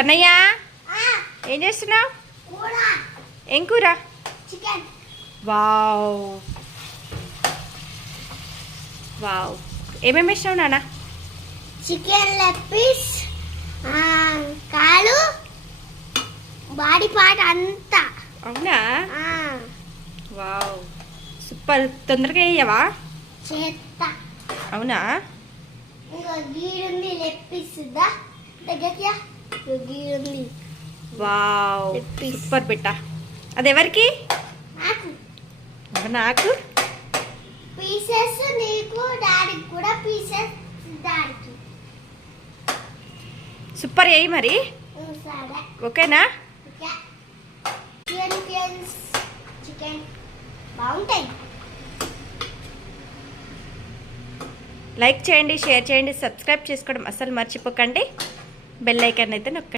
కన్నయ్య ఏం చేస్తున్నావు? ఏం కూర? చికెన్. Wow wow. ఏమేమి వేసినావు నాన్న? చికెన్ లెగ్ పీస్, కాలు, బాడీ పార్ట్ అంతా. అవునా? Wow super. తొందరగా వేయవా? చేత్తా. అవునా? ఇంకో గీడుంది లెగ్ పీస్ దగ్గర గీడుంది. Wow Leg piece. సూపర్ బిట్ట. అది ఎవరికి? నాకు నాకు. పీసెస్ నీకు, డాడీకి కూడా పీసెస్ డాడీకి. సూపర్ వేయి మరి. సరే ఓకేనా? చికెన్ బాగుంటాయి. లైక్ చేయండి, షేర్ చేయండి, సబ్స్క్రైబ్ చేసుకోవడం అస్సలు మర్చిపోకండి. బెల్ ఐకాన్ అయితే నొక్కండి.